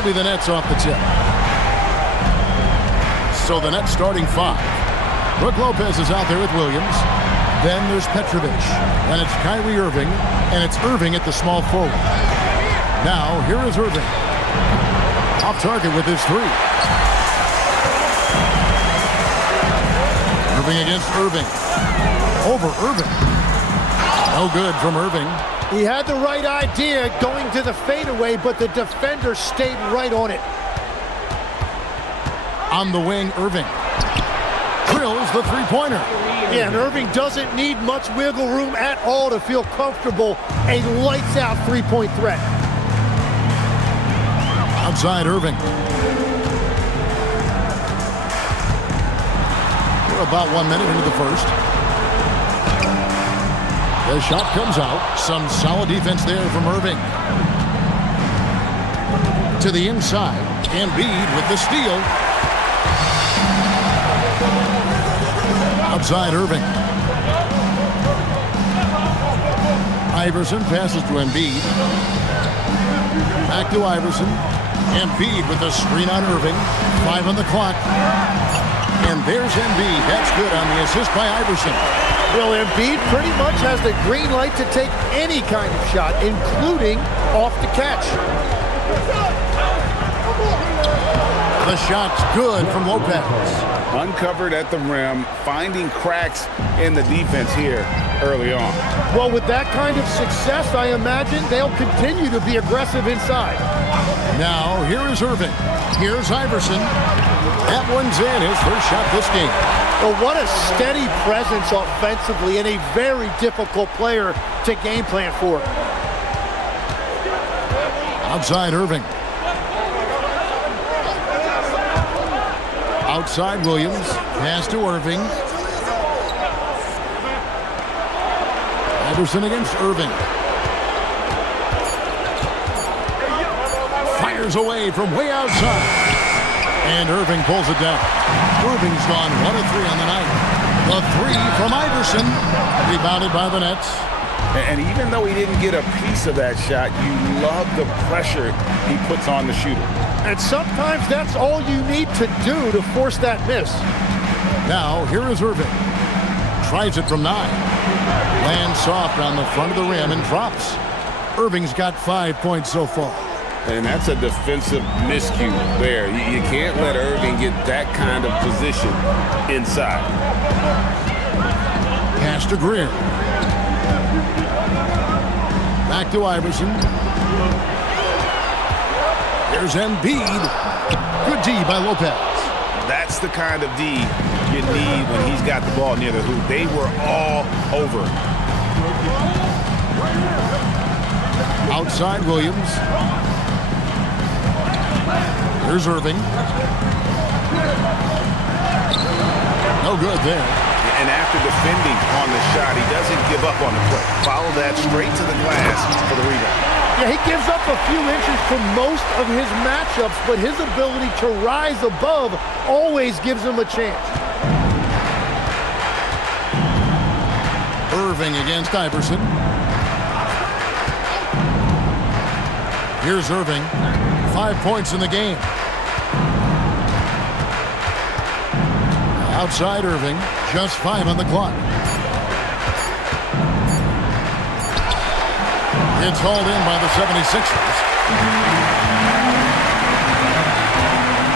It'll be the Nets off the tip. So the Nets starting 5. Brook Lopez is out there with Williams. Then there's Petrovic. And it's Kyrie Irving. And it's Irving at the small forward. Now, here is Irving. Off target with his 3. Irving against Irving. Over Irving. No good from Irving. He had the right idea going to the fadeaway, but the defender stayed right on it. On the wing, Irving. Drills the three-pointer. Yeah, and Irving doesn't need much wiggle room at all to feel comfortable. A lights-out three-point threat. Outside Irving. We're about 1 minute into the first. The shot comes out. Some solid defense there from Irving. To the inside. Embiid with the steal. Outside Irving. Iverson passes to Embiid. Back to Iverson. Embiid with the screen on Irving. 5 on the clock. And there's Embiid. That's good on the assist by Iverson. Well, Embiid pretty much has the green light to take any kind of shot, including off the catch. The shot's good from Lopez. Uncovered at the rim, finding cracks in the defense here early on. Well, with that kind of success, I imagine they'll continue to be aggressive inside. Now, here is Irving. Here's Iverson. That one's in, his first shot this game. Well, what a steady presence offensively and a very difficult player to game plan for. Outside Irving. Outside Williams. Pass to Irving. Iverson against Irving. Fires away from way outside. And Irving pulls it down. Irving's gone 1 of 3 on the night. The 3 from Iverson. Rebounded by the Nets. And even though he didn't get a piece of that shot, you love the pressure he puts on the shooter. And sometimes that's all you need to do to force that miss. Now, here is Irving. Tries it from 9. Lands soft on the front of the rim and drops. Irving's got 5 points so far. And that's a defensive miscue there. You can't let Irving get that kind of position inside. Pass to Greer. Back to Iverson. There's Embiid. Good D by Lopez. That's the kind of D you need when he's got the ball near the hoop. They were all over. Outside Williams. Here's Irving. No good there. And after defending on the shot, he doesn't give up on the play. Follow that straight to the glass for the rebound. Yeah, he gives up a few inches for most of his matchups, but his ability to rise above always gives him a chance. Irving against Iverson. Here's Irving. 5 points in the game. Outside Irving, just 5 on the clock. It's hauled in by the 76ers.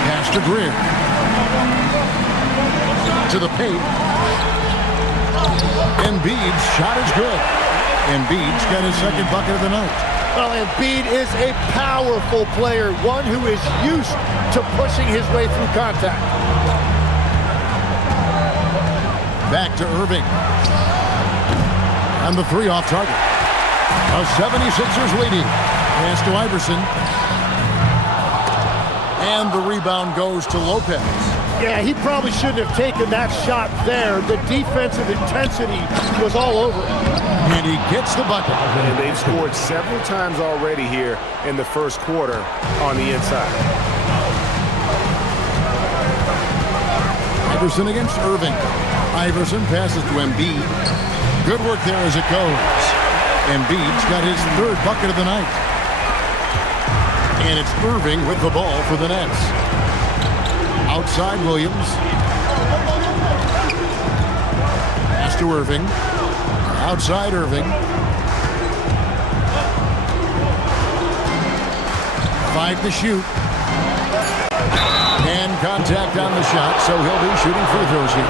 Pass to Greer. To the paint. Embiid's shot is good. Embiid's got his second bucket of the night. Well, Embiid is a powerful player, one who is used to pushing his way through contact. Back to Irving. And the 3 off target. The 76ers leading. Pass to Iverson. And the rebound goes to Lopez. Yeah, he probably shouldn't have taken that shot there. The defensive intensity was all over it. And he gets the bucket. And they've scored several times already here in the first quarter on the inside. Iverson against Irving. Iverson passes to Embiid. Good work there as it goes. Embiid's got his 3rd bucket of the night. And it's Irving with the ball for the Nets. Outside Williams. Pass to Irving. Outside Irving. 5 to shoot. And contact on the shot, so he'll be shooting free throws here.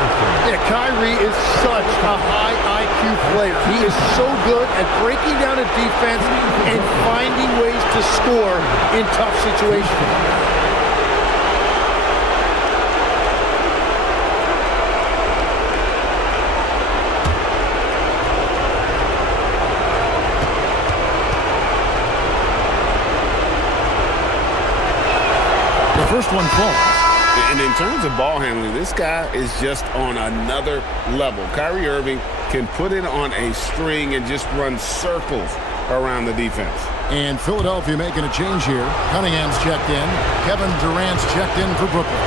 Yeah, Kyrie is such a high IQ player. He is so good at breaking down a defense and finding ways to score in tough situations. First one falls. And in terms of ball handling, this guy is just on another level. Kyrie Irving can put it on a string and just run circles around the defense. And Philadelphia making a change here. Cunningham's checked in. Kevin Durant's checked in for Brooklyn.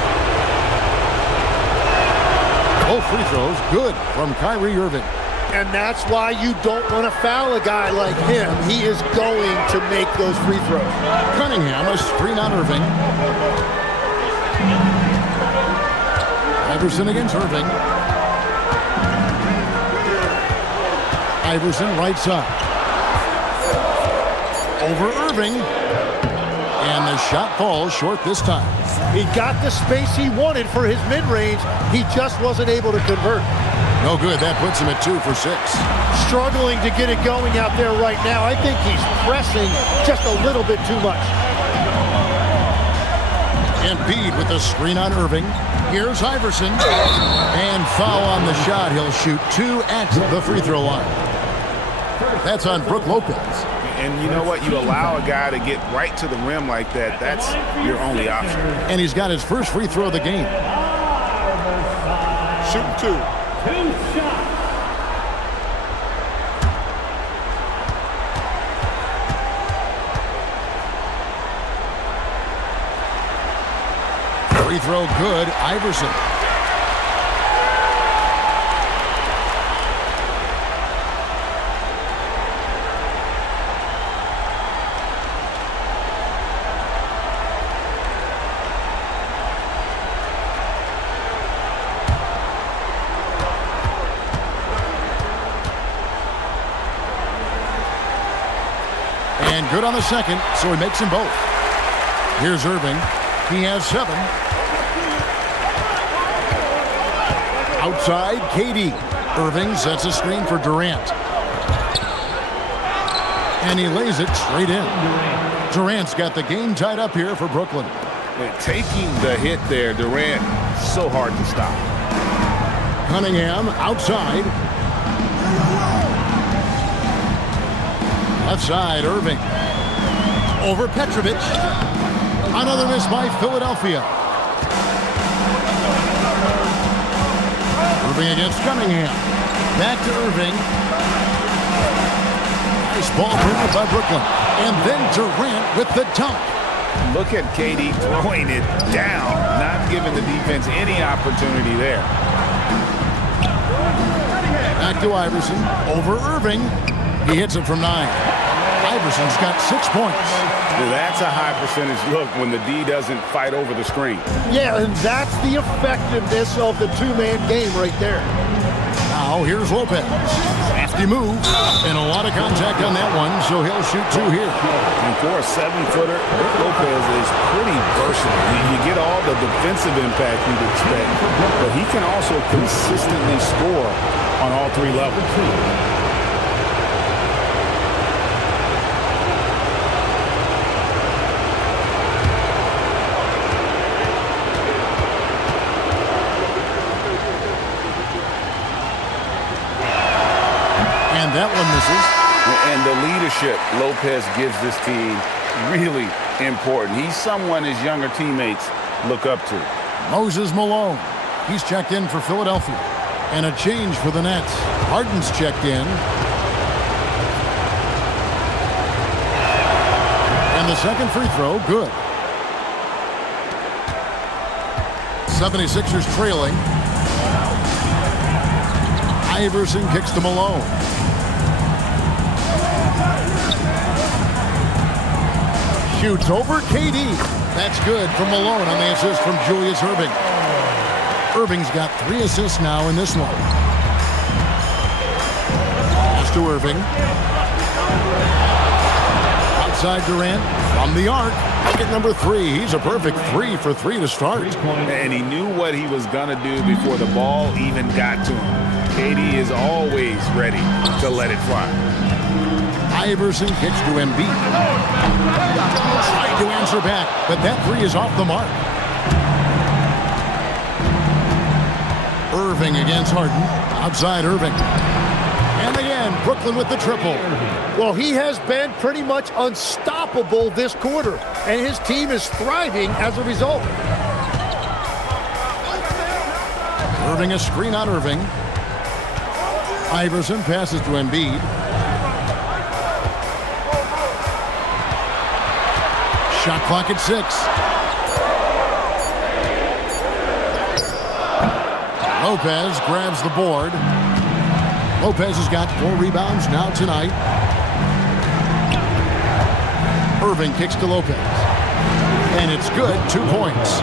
Both free throws good from Kyrie Irving. And that's why you don't want to foul a guy like him. He is going to make those free throws. Cunningham, a screen on Irving. Iverson against Irving. Iverson right side. Over Irving. And the shot falls short this time. He got the space he wanted for his mid-range. He just wasn't able to convert. No good. That puts him at 2 for 6. Struggling to get it going out there right now. I think he's pressing just a little bit too much. Embiid with the screen on Irving. Here's Iverson. And foul on the shot. He'll shoot 2 at the free throw line. That's on Brook Lopez. And you know what? You allow a guy to get right to the rim like that. That's your only option. And he's got his first free throw of the game. Shoot 2. Free throw good, Iverson. And good on the second, so he makes them both. Here's Irving. He has 7. Outside, KD. Irving sets a screen for Durant. And he lays it straight in. Durant's got the game tied up here for Brooklyn. Taking the hit there, Durant, so hard to stop. Cunningham outside. Left side, Irving. Over Petrovic. Another miss by Philadelphia. Irving against Cunningham. Back to Irving. Nice ball movement by Brooklyn. And then Durant with the dunk. Look at KD throwing it down, not giving the defense any opportunity there. Back to Iverson. Over Irving. He hits it from 9. Iverson's got 6 points. That's a high percentage look when the D doesn't fight over the screen. Yeah, and that's the effectiveness of the two-man game right there. Now here's Lopez. Crafty move. And a lot of contact on that one, so he'll shoot 2 here. And for a 7-footer, Brook Lopez is pretty versatile. You get all the defensive impact you'd expect, but he can also consistently score on all 3 levels. And that one misses. And the leadership Lopez gives this team really important. He's someone his younger teammates look up to. Moses Malone. He's checked in for Philadelphia. And a change for the Nets. Harden's checked in. And the second free throw, good. 76ers trailing. Iverson kicks to Malone. Shoots over KD. That's good from Malone on the assist from Julius Erving. Irving's got 3 assists now in this one. Pass to Irving. Outside Durant from the arc. Bucket number 3. He's a perfect 3 for 3 to start. And he knew what he was going to do before the ball even got to him. KD is always ready to let it fly. Iverson kicks to Embiid. Tried to answer back, but that 3 is off the mark. Irving against Harden. Outside Irving. And again, Brooklyn with the triple. Well, he has been pretty much unstoppable this quarter, and his team is thriving as a result. Irving a screen on Irving. Iverson passes to Embiid. Shot clock at 6. Lopez grabs the board. Lopez has got 4 rebounds now tonight. Irving kicks to Lopez. And it's good, 2 points.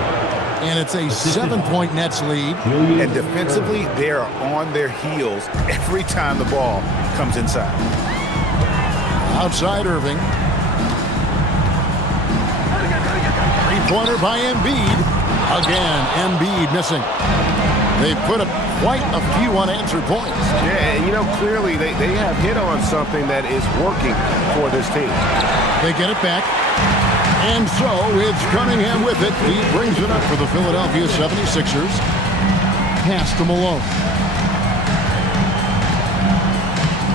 And it's a 7-point Nets lead. And defensively, they are on their heels every time the ball comes inside. Outside Irving. 3-pointer by Embiid. Again, Embiid missing. They put up quite a few unanswered points. Yeah, and clearly they have hit on something that is working for this team. They get it back. And so it's Cunningham with it. He brings it up for the Philadelphia 76ers. Pass to Malone.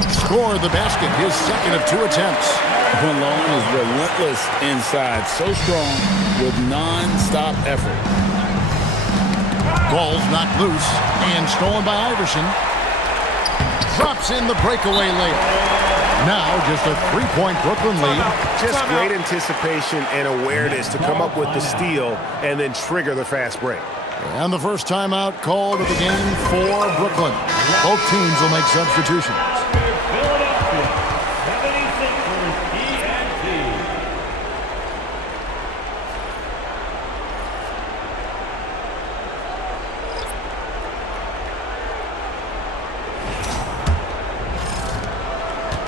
Scored the basket, his second of 2 attempts. Malone is relentless inside, so strong with non-stop effort. Ball's knocked loose and stolen by Iverson. Drops in the breakaway layup. Now just a 3-point Brooklyn lead. Just great anticipation and awareness to come up with the steal and then trigger the fast break. And the first timeout called of the game for Brooklyn. Both teams will make substitutions.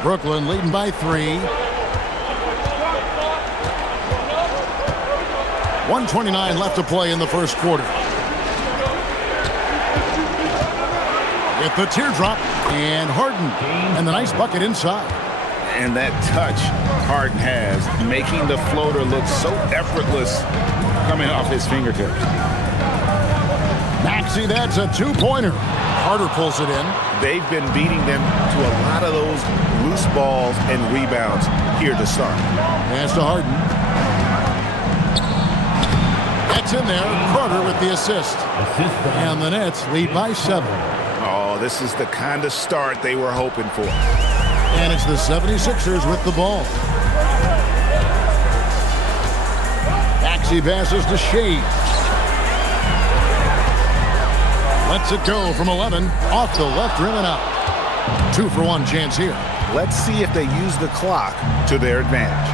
Brooklyn leading by 3. 1:29 left to play in the first quarter. With the teardrop and Harden and the nice bucket inside. And that touch Harden has, making the floater look so effortless coming off his fingertips. Maxey, that's a 2-pointer. Carter pulls it in. They've been beating them to a lot of those loose balls and rebounds here to start. Pass to Harden. That's in there. Carter with the assist. And the Nets lead by 7. Oh, this is the kind of start they were hoping for. And it's the 76ers with the ball. Maxey passes to Shea. Lets it go from 11, off the left rim and out. 2-for-1 chance here. Let's see if they use the clock to their advantage.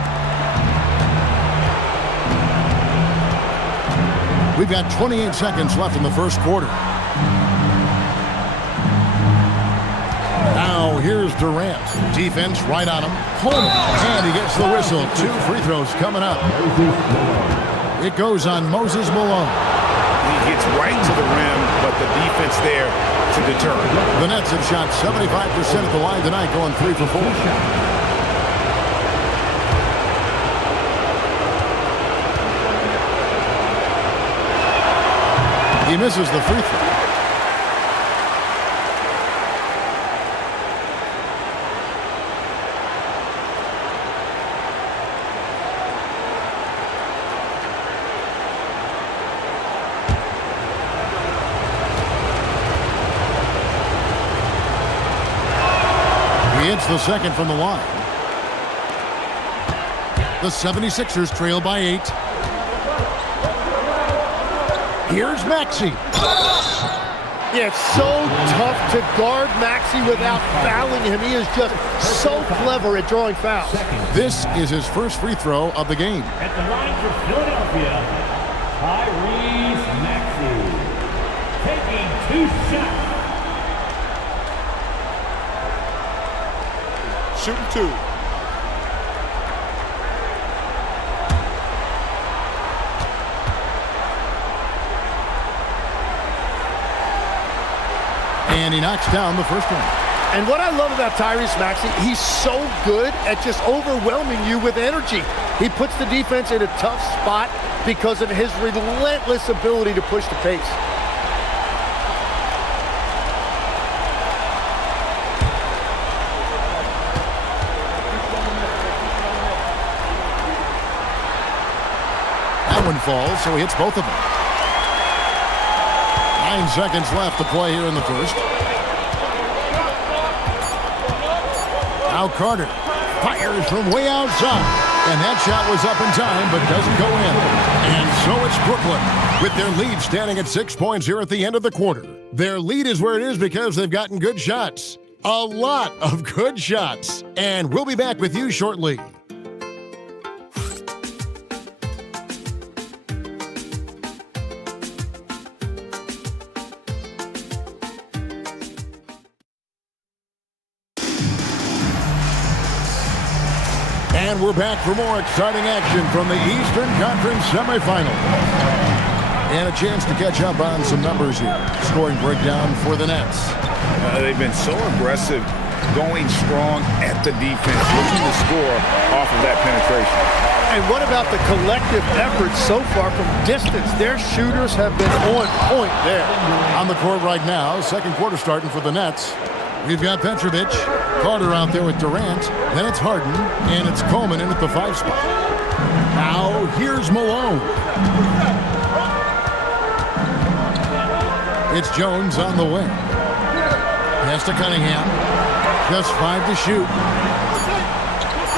We've got 28 seconds left in the first quarter. Now here's Durant. Defense right on him. And he gets the whistle. 2 free throws coming up. It goes on Moses Malone. He gets right to the rim, but the defense there to deter him. The Nets have shot 75% at the line tonight, going 3 for 4. He misses the free throw. Hits the second from the line. The 76ers trail by 8. Here's Maxey. Yeah, it's so tough to guard Maxey without fouling him. He is just so clever at drawing fouls. This is his first free throw of the game. At the line for Philadelphia, Tyrese Maxey, taking 2 shots. Shooting 2. And he knocks down the first one. And what I love about Tyrese Maxey, he's so good at just overwhelming you with energy. He puts the defense in a tough spot because of his relentless ability to push the pace. That one falls, so he hits both of them. 9 seconds left to play here in the first. Now Carter fires from way outside. And that shot was up in time, but doesn't go in. And so it's Brooklyn, with their lead standing at 6 points here at the end of the quarter. Their lead is where it is because they've gotten good shots. A lot of good shots. And we'll be back with you shortly. And we're back for more exciting action from the Eastern Conference semifinal. And a chance to catch up on some numbers here. Scoring breakdown for the Nets. They've been so aggressive, going strong at the defense, looking to score off of that penetration. And what about the collective effort so far from distance? Their shooters have been on point there. On the court right now, second quarter starting for the Nets. We've got Petrovic, Carter out there with Durant, then it's Harden, and it's Coleman in at the 5 spot. Now, here's Malone. It's Jones on the wing. Pass to Cunningham. Just 5 to shoot.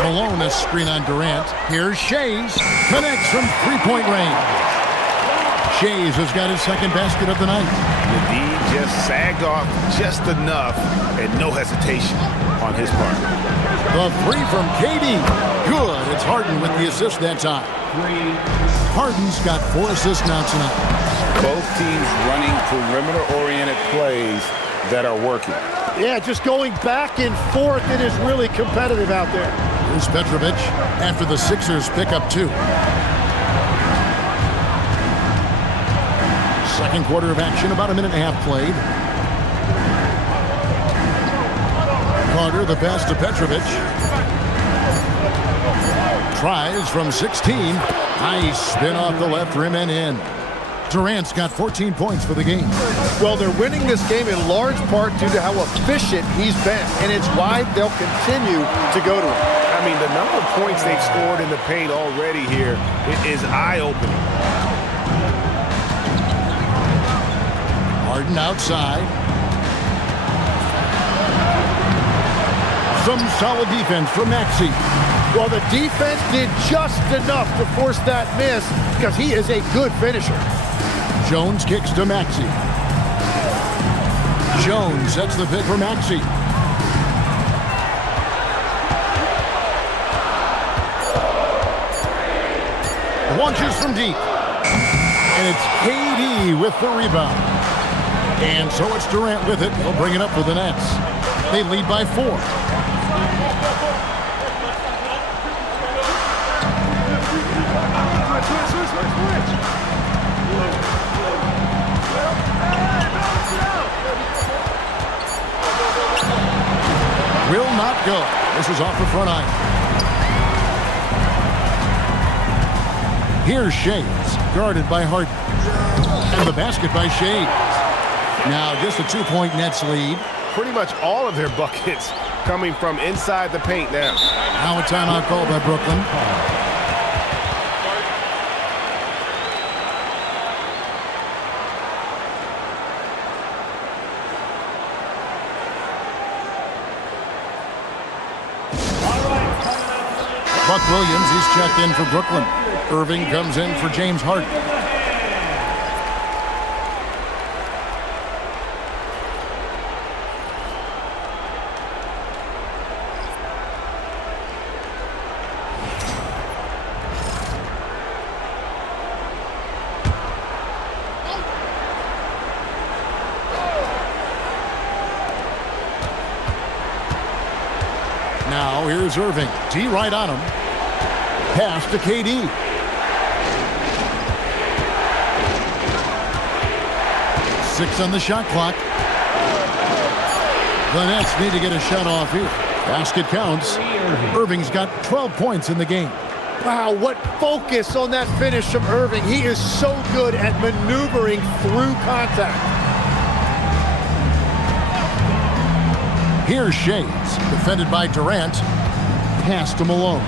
Malone, a screen on Durant. Here's Shays. Connects from three-point range. Shays has got his second basket of the night. The D just sagged off just enough and no hesitation on his part. The 3 from KD. Good. It's Harden with the assist that time. Harden's got 4 assists now tonight. Both teams running perimeter-oriented plays that are working. Yeah, just going back and forth. It is really competitive out there. Here's Petrovic after the Sixers pick up 2. Second quarter of action, about a minute and a half played. Carter, the pass to Petrovic. Tries from 16. Nice spin off the left rim and in. Durant's got 14 points for the game. Well, they're winning this game in large part due to how efficient he's been, and it's why they'll continue to go to him. I mean, the number of points they've scored in the paint already here is eye-opening. Harden outside. Some solid defense from Maxey. Well, the defense did just enough to force that miss because he is a good finisher. Jones kicks to Maxey. Jones sets the pick for Maxey. Launches from deep. And it's KD with the rebound. And so it's Durant with it. He'll bring it up for the Nets. They lead by 4. Will not go. This is off the front iron. Here's Shays, guarded by Harden. And the basket by Shays. Now just a 2-point Nets lead. Pretty much all of their buckets coming from inside the paint now. Now a timeout called by Brooklyn. Buck Williams, he's checked in for Brooklyn. Irving comes in for James Harden. Here's Irving. D right on him. Pass to KD. Six on the shot clock. The Nets need to get a shot off here. Basket counts. Irving's got 12 points in the game. Wow, what focus on that finish from Irving. He is so good at maneuvering through contact. Here's Shades, defended by Durant. Pass to Malone.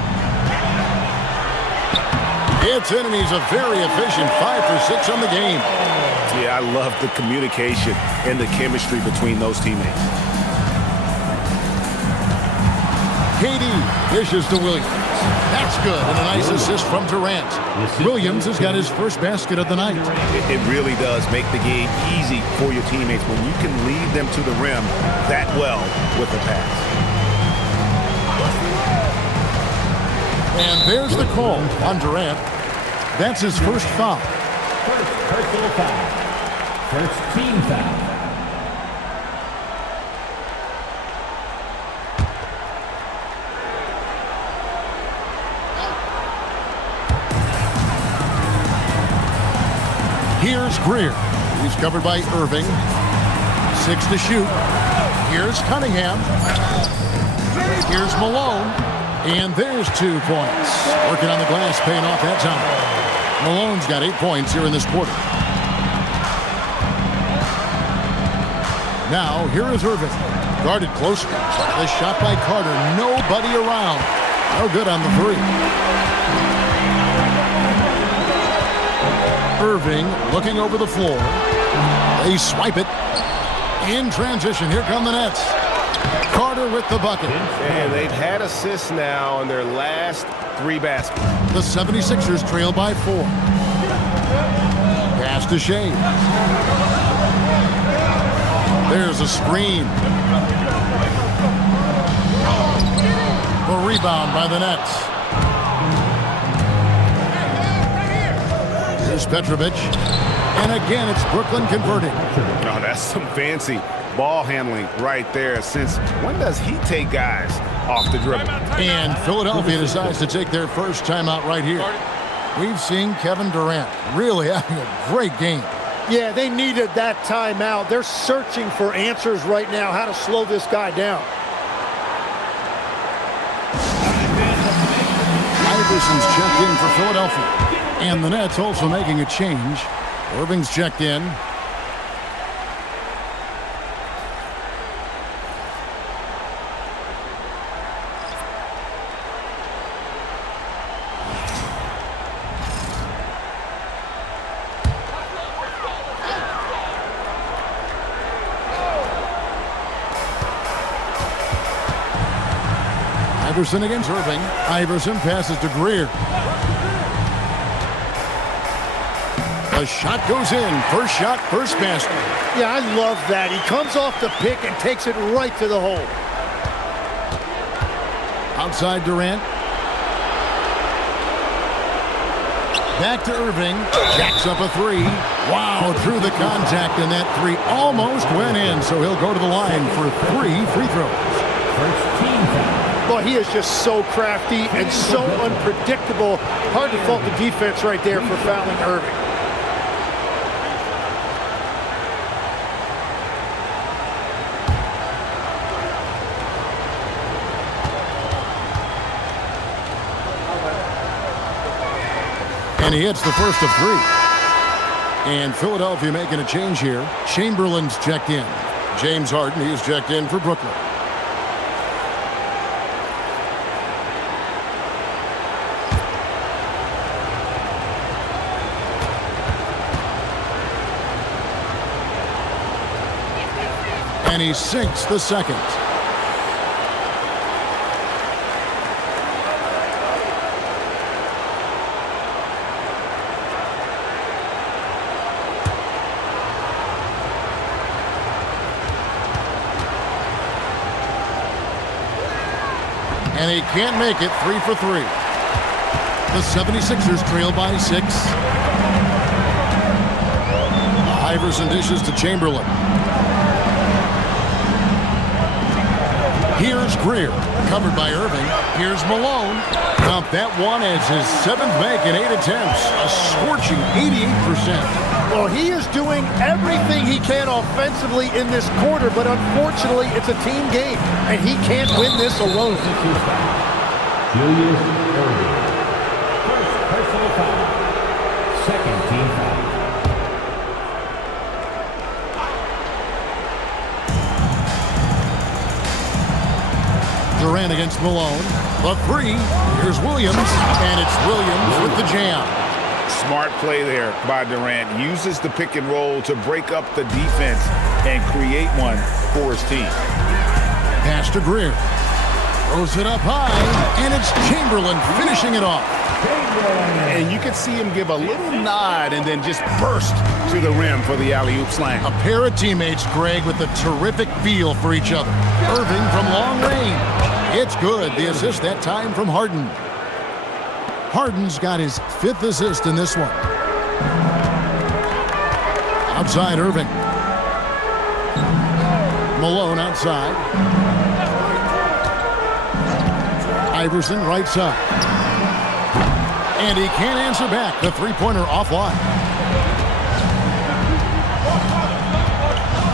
It's in, and he's a very efficient 5 for 6 on the game. Yeah, I love the communication and the chemistry between those teammates. KD dishes to Williams. That's good, and a nice assist from Durant. Williams has got his first basket of the night. It really does make the game easy for your teammates when you can lead them to the rim that well with a pass. And there's the call on Durant. That's his first foul. First personal foul. First team foul. Here's Greer. He's covered by Irving. 6 to shoot. Here's Cunningham. Here's Malone. And there's 2 points. Working on the glass, paying off that time. Malone's got 8 points here in this quarter. Now, here is Irving. Guarded closely. The shot by Carter. Nobody around. No good on the three. Irving looking over the floor. They swipe it. In transition, here come the Nets. Carter with the bucket. And they've had assists now on their last 3 baskets. The 76ers trail by 4. Pass to Shea. There's a screen. The rebound by the Nets. Here's Petrovic. And again, it's Brooklyn converting. Oh, that's some fancy ball handling right there. Since when does he take guys off the dribble? And Philadelphia decides to take their first timeout right here. We've seen Kevin Durant really having a great game. Yeah, they needed that timeout. They're searching for answers right now, how to slow this guy down. Iverson's checked in for Philadelphia. And the Nets also making a change. Irving's checked in. Iverson against Irving. Iverson passes to Greer. The shot goes in. First shot, first basket. Yeah, I love that. He comes off the pick and takes it right to the hole. Outside Durant. Back to Irving. Jacks up a 3. Wow, through the contact, and that 3 almost went in, so he'll go to the line for 3 free throws. First team foul. Well, he is just so crafty and so unpredictable. Hard to fault the defense right there for fouling Irving. And he hits the first of 3. And Philadelphia making a change here. Chamberlain's checked in. James Harden, he's checked in for Brooklyn. And he sinks the second. And he can't make it. 3 for 3. The 76ers trail by 6. Iverson dishes to Chamberlain. Here's Greer, covered by Irving. Here's Malone. Count that one as his 7th make in 8 attempts, a scorching 88%. Well, he is doing everything he can offensively in this quarter, but unfortunately, it's a team game, and he can't win this alone. Julius Irving. First personal foul. Second team foul. Durant against Malone. The three. Here's Williams, and it's Williams with the jam. Smart play there by Durant. Uses the pick and roll to break up the defense and create one for his team. Pass to Greer. Throws it up high, and it's Chamberlain finishing it off. And you can see him give a little nod and then just burst to the rim for the alley-oop slam. A pair of teammates, Greg, with a terrific feel for each other. Irving from long range. It's good. The assist that time from Harden. Harden's got his 5th assist in this one. Outside Irving. Malone outside. Iverson right side. And he can't answer back. The three-pointer offline.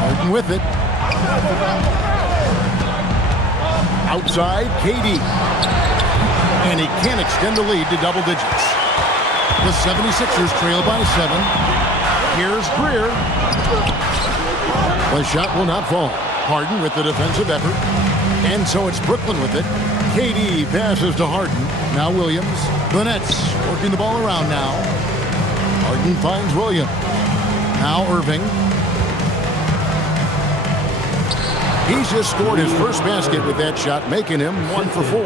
Harden with it. Outside, KD. And he can't extend the lead to double digits. The 76ers trail by 7. Here's Greer. The shot will not fall. Harden with the defensive effort. And so it's Brooklyn with it. KD passes to Harden. Now Williams. The Nets working the ball around now. Harden finds Williams. Now Irving. He's just scored his first basket with that shot, making him 1 for 4.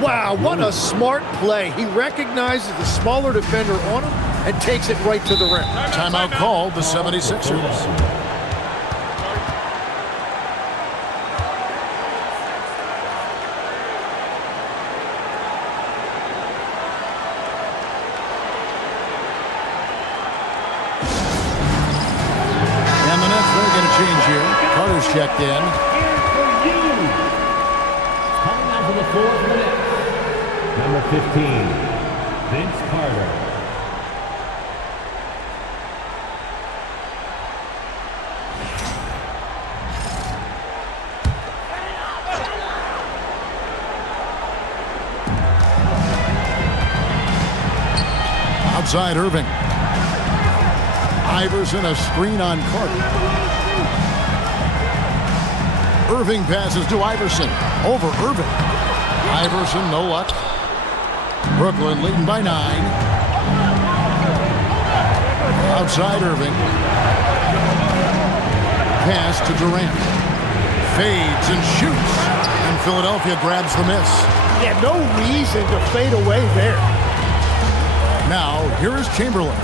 Wow, what a smart play. He recognizes the smaller defender on him and takes it right to the rim. Timeout called, the 76ers. And the Nets will get a change here. Carter's checked in. Coming out to the floor for the Nets. Number 15, Vince Carter. Outside Irving. Iverson a screen on Carter. Irving passes to Iverson. Over Irving. Iverson, no luck. Brooklyn leading by 9. Outside Irving. Pass to Durant. Fades and shoots. And Philadelphia grabs the miss. Yeah, no reason to fade away there. Now, here is Chamberlain.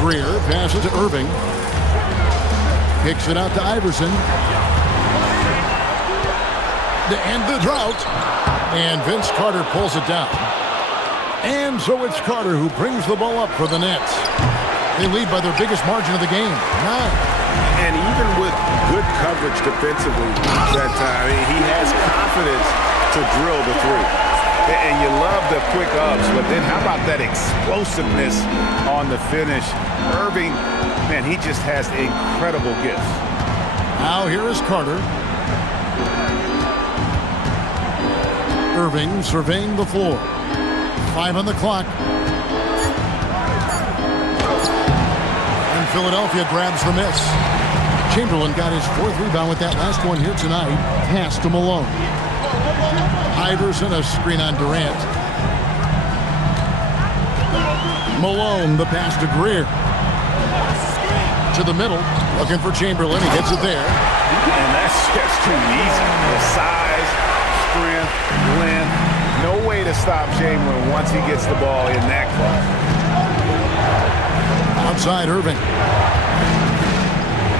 Greer passes to Irving. Kicks it out to Iverson. To end the drought. And Vince Carter pulls it down. And so it's Carter who brings the ball up for the Nets. They lead by their biggest margin of the game, 9. And even with good coverage defensively that time, he has confidence to drill the three. And you love the quick ups, but then how about that explosiveness on the finish? Irving, man, he just has incredible gifts. Now here is Carter. Irving surveying the floor. 5 on the clock. And Philadelphia grabs the miss. Chamberlain got his 4th rebound with that last one here tonight. Pass to Malone. Iverson a screen on Durant. Malone the pass to Greer. To the middle. Looking for Chamberlain. He gets it there. And that's just too easy. The size, strength, length. No way to stop Chamberlain once he gets the ball in that close. Outside Irving.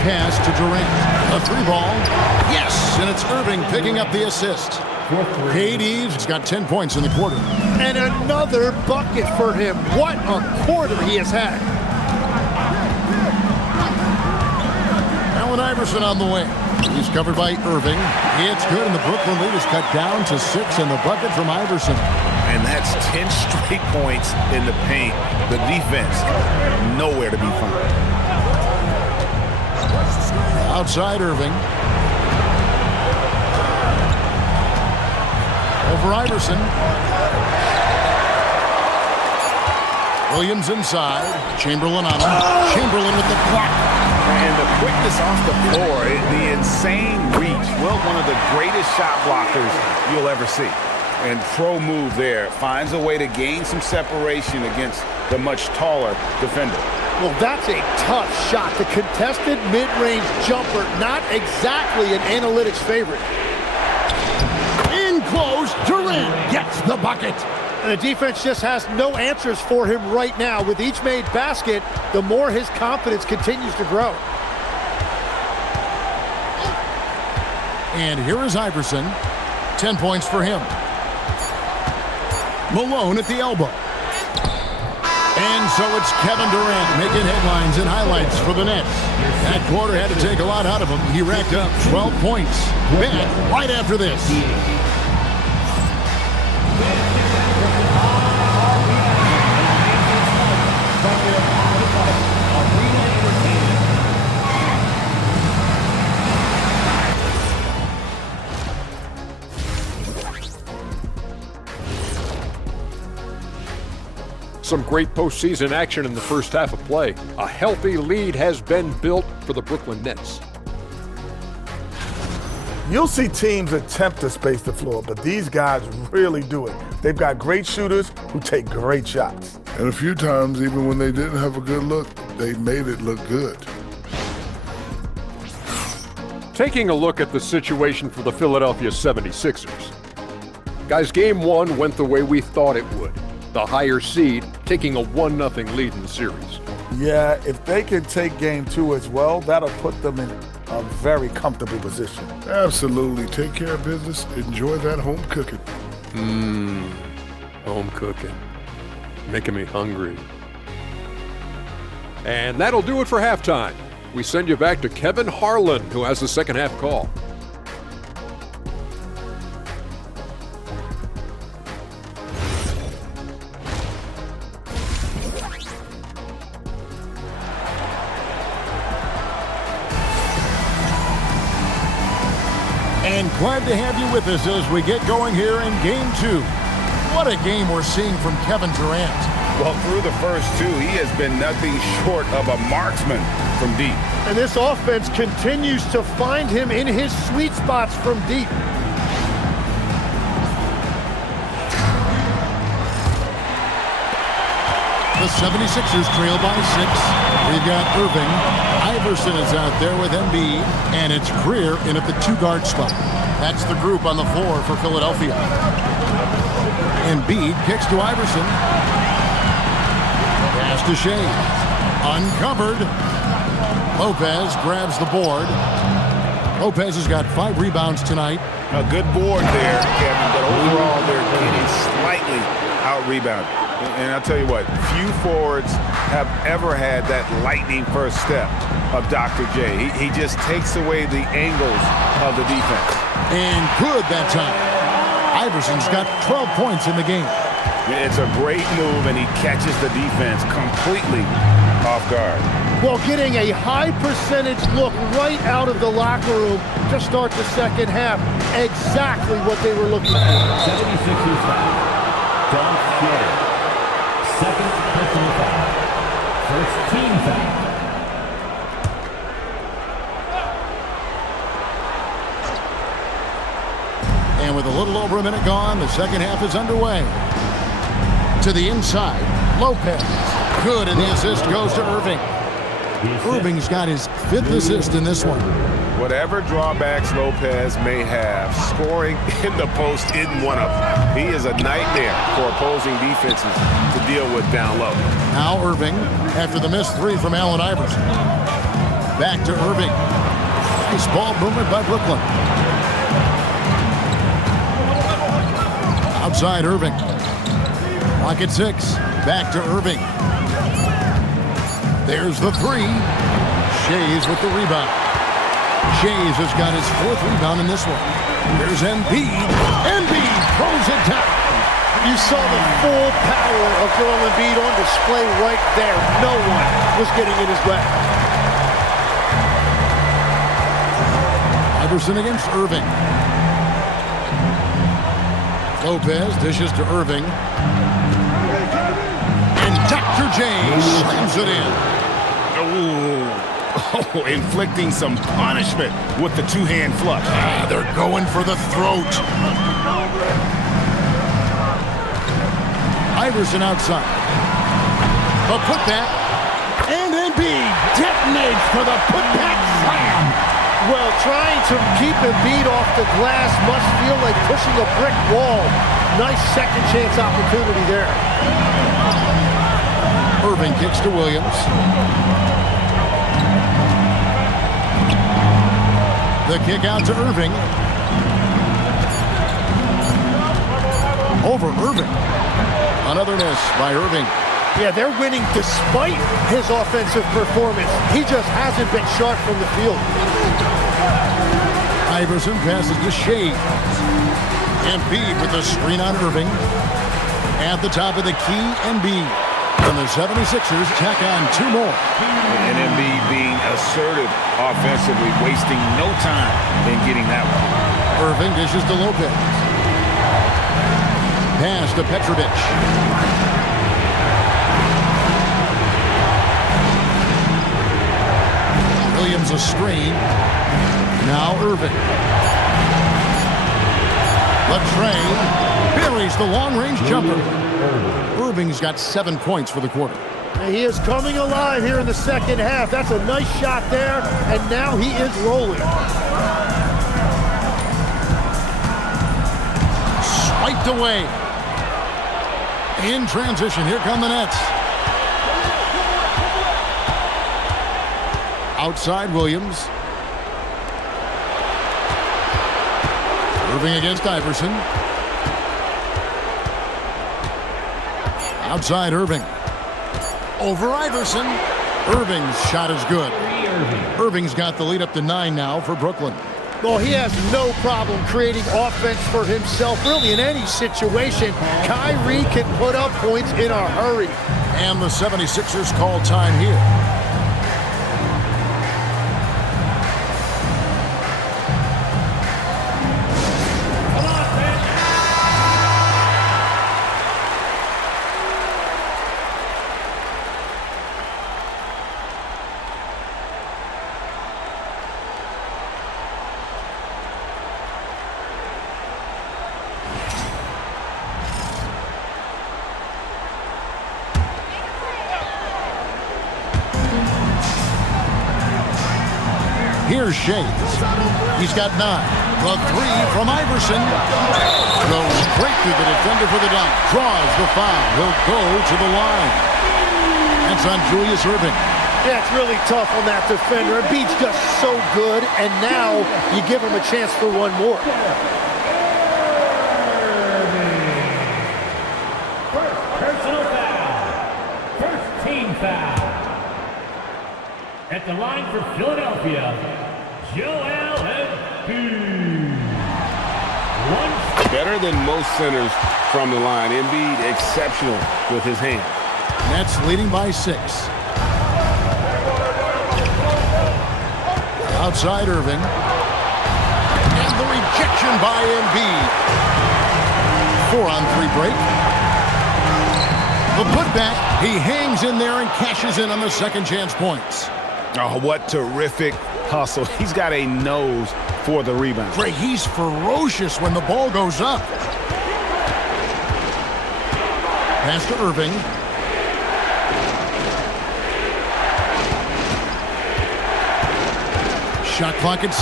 Pass to Durant. A 3-ball. Yes, and it's Irving picking up the assist. KD's got 10 points in the quarter. And another bucket for him. What a quarter he has had. Allen Iverson on the way. He's covered by Irving. It's good, and the Brooklyn lead is cut down to 6, and the bucket from Iverson. And that's 10 straight points in the paint. The defense, nowhere to be found. Outside Irving. Over Iverson. Williams inside. Chamberlain on him. Chamberlain with the block. And the quickness off the floor, the insane reach. Well, one of the greatest shot blockers you'll ever see. And pro move there. Finds a way to gain some separation against the much taller defender. Well, that's a tough shot. The contested mid-range jumper, not exactly an analytics favorite. In close, Durant gets the bucket. And the defense just has no answers for him right now. With each made basket, the more his confidence continues to grow. And here is Iverson. 10 points for him. Malone at the elbow. And so it's Kevin Durant making headlines and highlights for the Nets. That quarter had to take a lot out of him. He racked up 12 points. Back right after this. Some great postseason action in the first half of play. A healthy lead has been built for the Brooklyn Nets. You'll see teams attempt to space the floor, but these guys really do it. They've got great shooters who take great shots. And a few times, even when they didn't have a good look, they made it look good. Taking a look at the situation for the Philadelphia 76ers. Guys, game one went the way we thought it would. The higher seed taking a 1-0 lead in the series. Yeah, if they can take game two as well, that'll put them in a very comfortable position. Absolutely. Take care of business. Enjoy that home cooking. Home cooking. Making me hungry. And that'll do it for halftime. We send you back to Kevin Harlan, who has the second half call. And glad to have you with us as we get going here in Game 2. What a game we're seeing from Kevin Durant. Well, through the first two, he has been nothing short of a marksman from deep. And this offense continues to find him in his sweet spots from deep. The 76ers trail by 6. We've got Irving. Iverson is out there with Embiid, and it's Greer in at the 2-guard spot. That's the group on the floor for Philadelphia. Embiid kicks to Iverson. Pass to Shea. Uncovered. Lopez grabs the board. Lopez has got 5 rebounds tonight. A good board there, Kevin, but overall they're getting slightly out-rebounded. And I'll tell you what, few forwards have ever had that lightning first step of Dr. J. He just takes away the angles of the defense. And good that time. Iverson's got 12 points in the game. It's a great move, and he catches the defense completely off guard. Well, getting a high percentage look right out of the locker room to start the second half. Exactly what they were looking for. 76ers foul. Don't share. Second personal foul. First team foul. And with a little over a minute gone, the second half is underway. To the inside, Lopez. Good, and the assist goes to Irving. Irving's got his 5th assist in this one. Whatever drawbacks Lopez may have, scoring in the post isn't one of them. He is a nightmare for opposing defenses to deal with down low. Now Irving, after the missed 3 from Allen Iverson. Back to Irving. Nice ball movement by Brooklyn. Outside Irving. Clock at 6. Back to Irving. There's the 3. Shays with the rebound. Shays has got his 4th rebound in this one. There's Embiid. Embiid throws it down. You saw the full power of Joel Embiid on display right there. No one was getting in his way. Iverson against Irving. Lopez dishes to Irving. And Dr. J slams it in. Oh, inflicting some punishment with the two-hand flush. They're going for the throat. Iverson outside. The putback. And Embiid detonates for the putback slam. Well, trying to keep Embiid off the glass must feel like pushing a brick wall. Nice second chance opportunity there. Irving kicks to Williams. The kick out to Irving. Over Irving. Another miss by Irving. Yeah, they're winning despite his offensive performance. He just hasn't been sharp from the field. Iverson passes to Shea. Embiid with the screen on Irving. At the top of the key, Embiid. And the 76ers tack on 2 more. And Embiid being assertive offensively, wasting no time in getting that one. Irving dishes to Lopez. Pass to Petrovic. Williams a screen. Now Irving. Latrey buries the long-range jumper. Irving's got 7 points for the quarter. He is coming alive here in the second half. That's a nice shot there, and now he is rolling. Swiped away. In transition, here come the Nets. Outside Williams. Irving against Iverson. Outside Irving. Over Iverson. Irving's shot is good. Irving's got the lead up to 9 now for Brooklyn. Well, he has no problem creating offense for himself, really in any situation. Kyrie can put up points in a hurry. And the 76ers call time here. Here's Shays. He's got 9. The 3 from Iverson. Goes straight through the defender for the dunk. Draws the foul. He'll go to the line. That's on Julius Irving. Yeah, it's really tough on that defender. Embiid's just so good, and now you give him a chance for one more. First personal foul. First team foul. At the line for Philadelphia, Joel Embiid. Better than most centers from the line. Embiid exceptional with his hand. Nets leading by 6. Outside Irving. And the rejection by Embiid. 4-on-3 break. The putback. He hangs in there and cashes in on the second chance points. Oh, what terrific hustle. He's got a nose for the rebound. Ray, he's ferocious when the ball goes up. Pass to Irving. Shot clock at 6.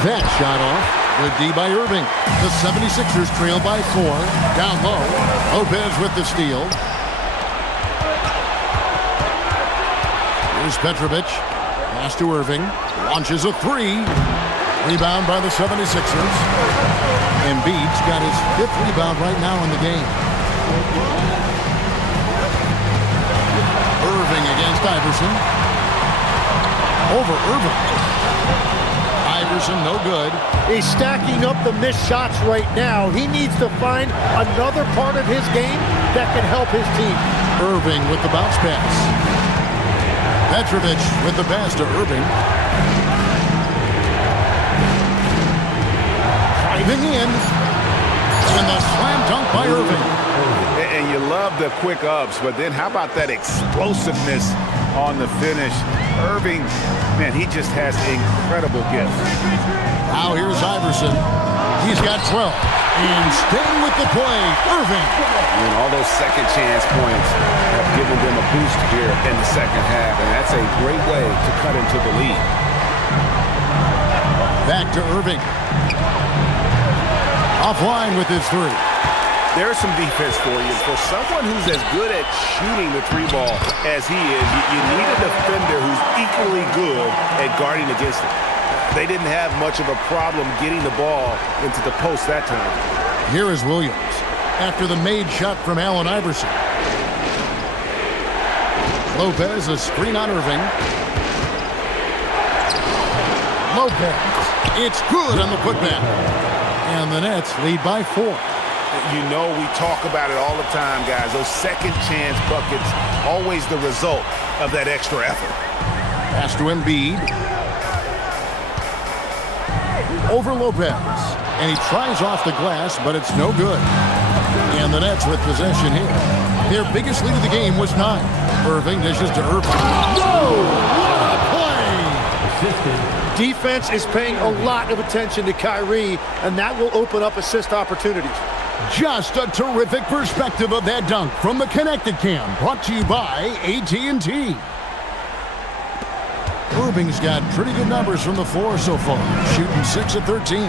That shot off. Good D by Irving. The 76ers trail by 4. Down low. Lopez with the steal. Here's Petrovic. Pass to Irving. Launches a 3. Rebound by the 76ers. Embiid's got his 5th rebound right now in the game. Irving against Iverson. over Irving. Iverson, no good. He's stacking up the missed shots right now. He needs to find another part of his game that can help his team. Irving with the bounce pass. Petrovic with the pass to Irving. Driving in. And the slam dunk by Irving. And you love the quick ups, but then how about that explosiveness on the finish? Irving, man, he just has incredible gifts. Now here's Iverson. He's got 12. And staying with the play, Irving. And all those second chance points have given them a boost here in the second half, and that's a great way to cut into the lead. Back to Irving. Offline with his three. There's some defense for you. For someone who's as good at shooting the three ball as he is, you need a defender who's equally good at guarding against it. They didn't have much of a problem getting the ball into the post that time. Here is Williams after the made shot from Allen Iverson. Lopez, a screen on Irving. Lopez, it's good on the putback. And the Nets lead by 4. You know, we talk about it all the time, guys. Those second chance buckets, always the result of that extra effort. Pass to Embiid. Over Lopez. And he tries off the glass, but it's no good. And the Nets with possession here. Their biggest lead of the game was 9. Irving dishes to Irving. Whoa! What a play! Defense is paying a lot of attention to Kyrie, and that will open up assist opportunities. Just a terrific perspective of that dunk from the Connected Cam, brought to you by AT&T. Irving's got pretty good numbers from the floor so far, shooting 6 of 13.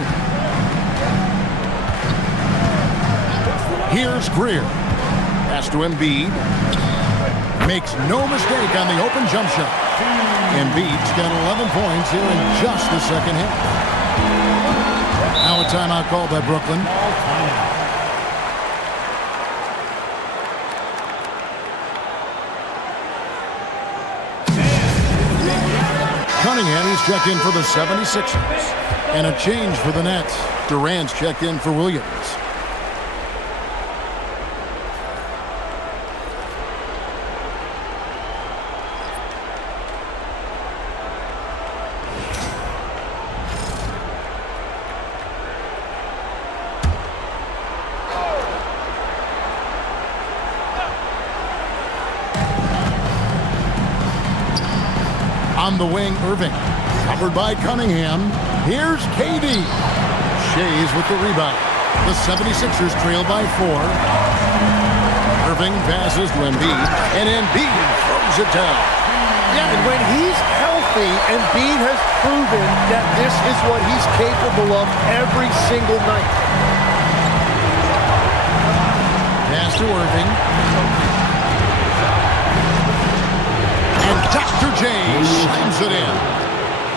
Here's Greer. Pass to Embiid. Makes no mistake on the open jump shot. Embiid's got 11 points here in just the second half. Now a timeout called by Brooklyn. Cunningham, he's checked in for the 76ers. And a change for the Nets. Durant's checked in for Williams. On the wing, Irving. Covered by Cunningham. Here's KD. Shays with the rebound. The 76ers trail by 4. Irving passes to Embiid. And Embiid throws it down. Yeah, and when he's healthy, Embiid has proven that this is what he's capable of every single night. Pass to Irving. And Dr. J slams it in.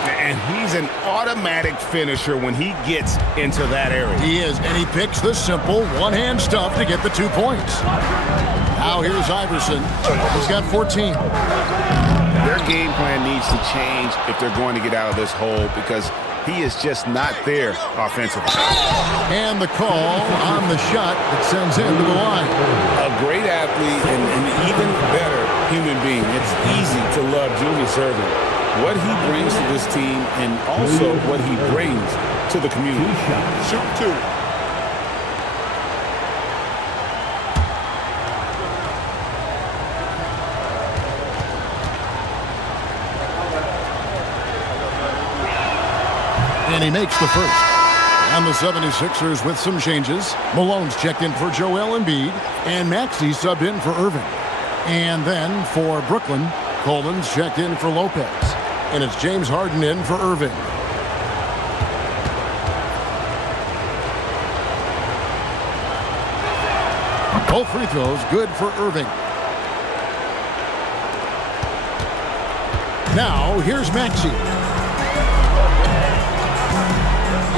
And he's an automatic finisher when he gets into that area. He is, and he picks the simple one-hand stuff to get the 2 points. Now here's Iverson. He's got 14. Their game plan needs to change if they're going to get out of this hole because he is just not there offensively. And the call on the shot that sends him to the line. A great athlete and an even better human being. It's easy to love Julius Irving. What he brings to this team and also what he brings to the community. Shoot 2. And he makes the first. And the 76ers with some changes. Malone's checked in for Joel Embiid. And Maxey subbed in for Irving. And then for Brooklyn, Coleman's checked in for Lopez. And it's James Harden in for Irving. Both free throws good for Irving. Now, here's Maxey.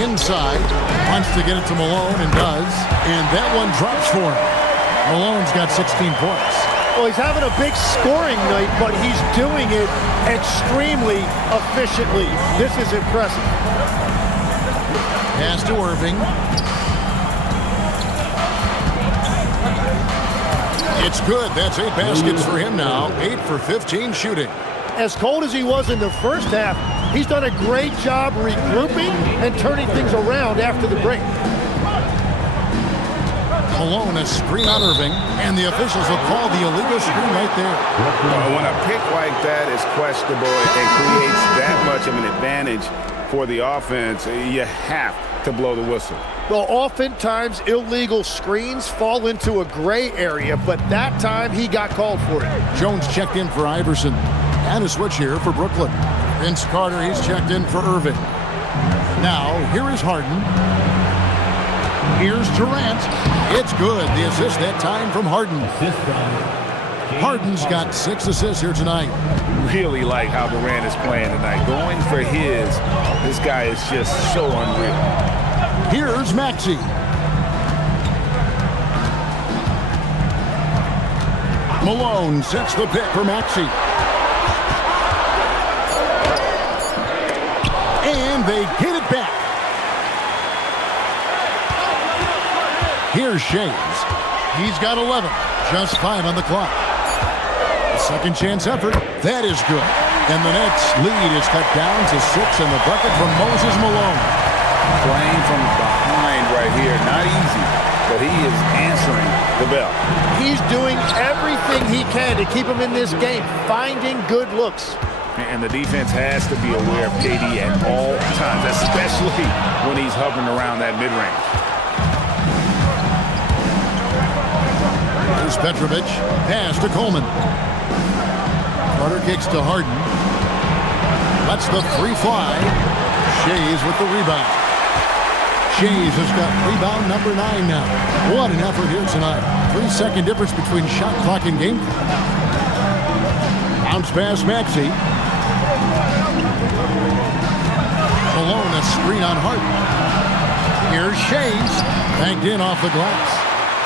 Inside, wants to get it to Malone and does. And that one drops for him. Malone's got 16 points. Well, he's having a big scoring night, but he's doing it extremely efficiently. This is impressive. Pass to Irving. It's good. That's 8 baskets for him now. 8 for 15 shooting. As cold as he was in the first half, he's done a great job regrouping and turning things around after the break. Malone, a screen on Irving, and the officials will call the illegal screen right there. When a pick like that is questionable and creates that much of an advantage for the offense, you have to blow the whistle. Well, oftentimes illegal screens fall into a gray area, but that time he got called for it. Jones checked in for Iverson. And a switch here for Brooklyn. Vince Carter, he's checked in for Irving. Now, here is Harden. Here's Durant. It's good. The assist that time from Harden. Harden's got 6 assists here tonight. Really like how Durant is playing tonight. Going for his, this guy is just so unreal. Here's Maxey. Malone sets the pick for Maxey. And they get it back. Here's Shays. He's got 11. Just 5 on the clock. A second chance effort. That is good. And the Nets' lead is cut down to 6 in the bucket from Moses Malone. Playing from behind right here. Not easy, but he is answering the bell. He's doing everything he can to keep him in this game, finding good looks. And the defense has to be aware of KD at all times, especially when he's hovering around that mid-range. There's Petrovic. Pass to Coleman. Carter kicks to Harden. Lets the 3 fly. Shays with the rebound. Shays has got rebound number 9 now. What an effort here tonight. 3-second difference between shot clock and game clock. Bounce pass Maxey. Malone, a screen on Harden. Here's Shays. Banked in off the glass.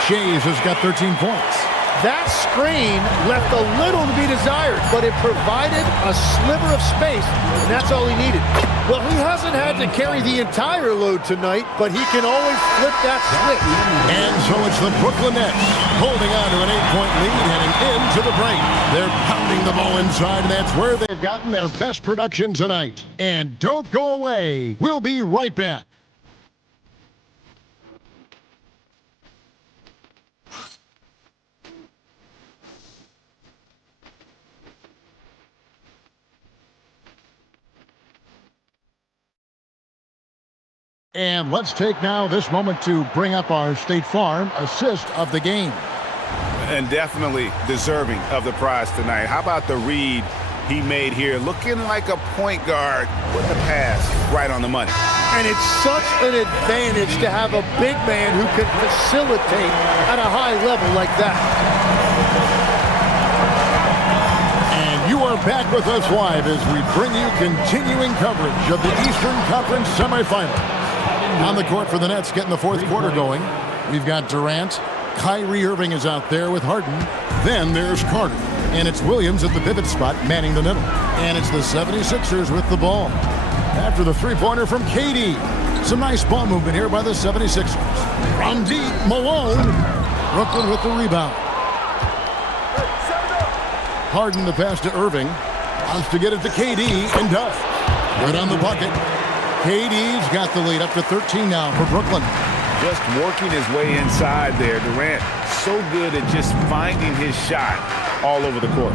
Shays has got 13 points. That screen left a little to be desired, but it provided a sliver of space, and that's all he needed. Well, he hasn't had to carry the entire load tonight, but he can always flip that switch. And so it's the Brooklyn Nets holding on to an 8-point lead heading into the break. They're pounding the ball inside, and that's where they've gotten their best production tonight. And don't go away. We'll be right back. And let's take now this moment to bring up our State Farm assist of the game. And definitely deserving of the prize tonight. How about the read he made here? Looking like a point guard with the pass right on the money. And it's such an advantage to have a big man who can facilitate at a high level like that. And you are back with us live as we bring you continuing coverage of the Eastern Conference semifinals. On the court for the Nets, getting the fourth quarter going. We've got Durant. Kyrie Irving is out there with Harden. Then there's Carter. And it's Williams at the pivot spot, manning the middle. And it's the 76ers with the ball. After the three-pointer from KD. Some nice ball movement here by the 76ers. From deep, Malone. Brooklyn with the rebound. Harden the pass to Irving. Wants to get it to KD and does. Right on the bucket. KD's got the lead up to 13 now for Brooklyn. Just working his way inside there. Durant so good at just finding his shot all over the court.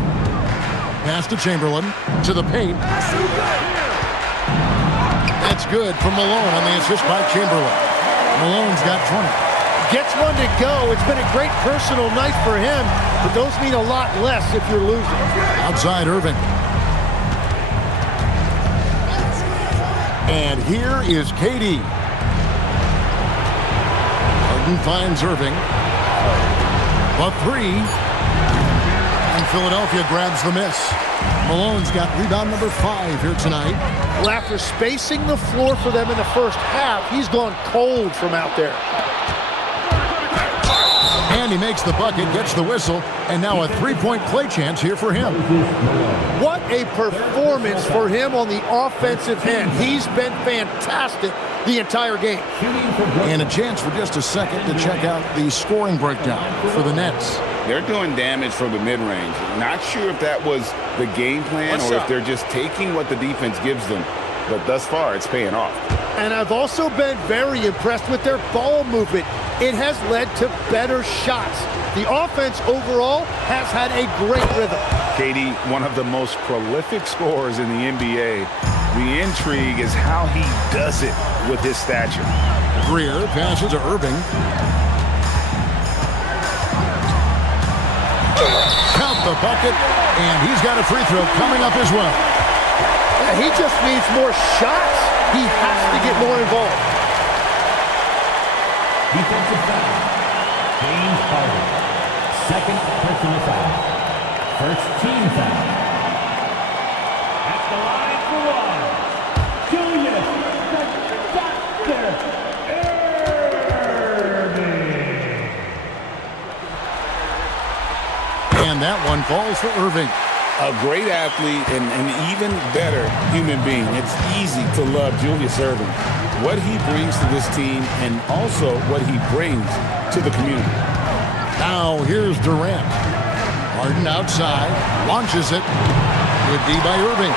Pass to Chamberlain, to the paint. That's good from Malone on the assist by Chamberlain. Malone's got 20. Gets one to go. It's been a great personal night for him, but those mean a lot less if you're losing. Outside Irving. And here is KD. Harden finds Irving. A 3. And Philadelphia grabs the miss. Malone's got rebound number 5 here tonight. Well, after spacing the floor for them in the first half, he's gone cold from out there. And And he makes the bucket, gets the whistle, and now a three-point play chance here for him. What a performance for him on the offensive end. He's been fantastic the entire game. And a chance for just a second to check out the scoring breakdown for the Nets. They're doing damage from the mid-range. Not sure if that was the game plan or if they're just taking what the defense gives them. But thus far, it's paying off. And I've also been very impressed with their ball movement. It has led to better shots. The offense overall has had a great rhythm. KD, one of the most prolific scorers in the NBA. The intrigue is how he does it with his stature. Greer passes to Irving. Count the bucket, and he's got a free throw coming up as well. He just needs more shots. He has to get more involved. Defensive foul. James Harden. Second personal foul. First team foul. At the line for one. Julius Dr. Irving. And that one falls for Irving. A great athlete and an even better human being. It's easy to love Julius Irving. What he brings to this team and also what he brings to the community. Now here's Durant. Harden outside, launches it. Good D by Irving.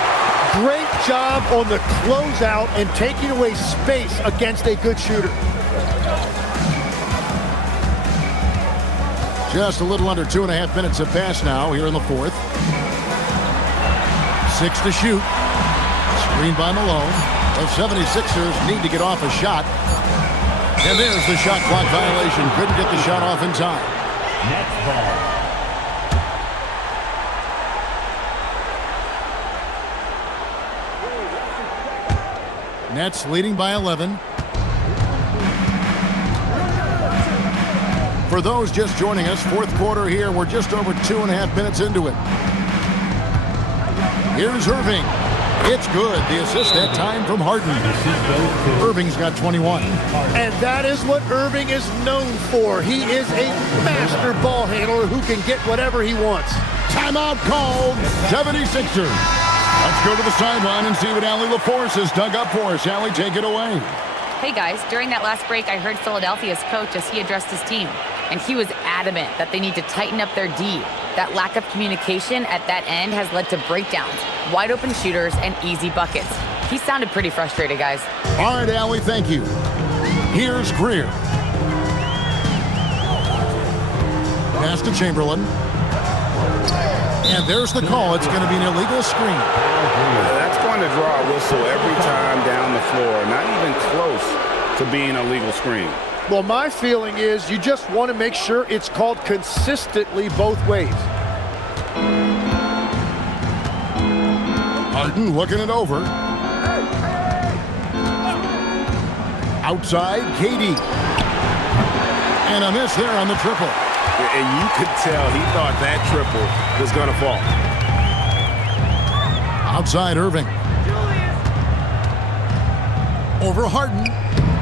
Great job on the closeout and taking away space against a good shooter. Just a little under 2.5 minutes have passed now here in the fourth. 6 to shoot. Screen by Malone. The 76ers need to get off a shot. And there's the shot clock violation. Couldn't get the shot off in time. Nets ball. Nets leading by 11. For those just joining us, fourth quarter here. We're just over 2.5 minutes into it. Here's Irving. It's good. The assist that time from Harden. Irving's got 21. And that is what Irving is known for. He is a master ball handler who can get whatever he wants. Timeout called. 76ers. Let's go to the sideline and see what Allie LaForce has dug up for us. Allie, take it away. Hey guys, during that last break, I heard Philadelphia's coach as he addressed his team. And he was adamant that they need to tighten up their D. That lack of communication at that end has led to breakdowns, wide open shooters, and easy buckets. He sounded pretty frustrated, guys. All right, Allie, thank you. Here's Greer. Pass to Chamberlain. And there's the call. It's going to be an illegal screen. That's going to draw a whistle every time down the floor. Not even close to being a legal screen. Well, my feeling is you just want to make sure it's called consistently both ways. Harden looking it over. Outside, KD. And a miss there on the triple. And you could tell he thought that triple was going to fall. Outside, Irving. Over Harden.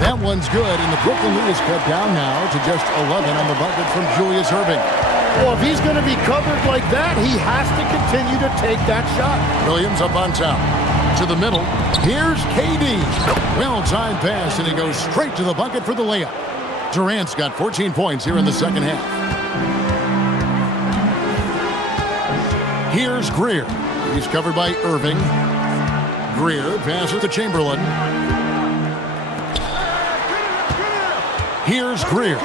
That one's good, and the Brooklyn lead is cut down now to just 11 on the bucket from Julius Irving. Well, if he's going to be covered like that, he has to continue to take that shot. Williams up on top. To the middle. Here's KD. Well-timed pass, and he goes straight to the bucket for the layup. Durant's got 14 points here in the second half. Here's Greer. He's covered by Irving. Greer passes to Chamberlain. Here's Greer.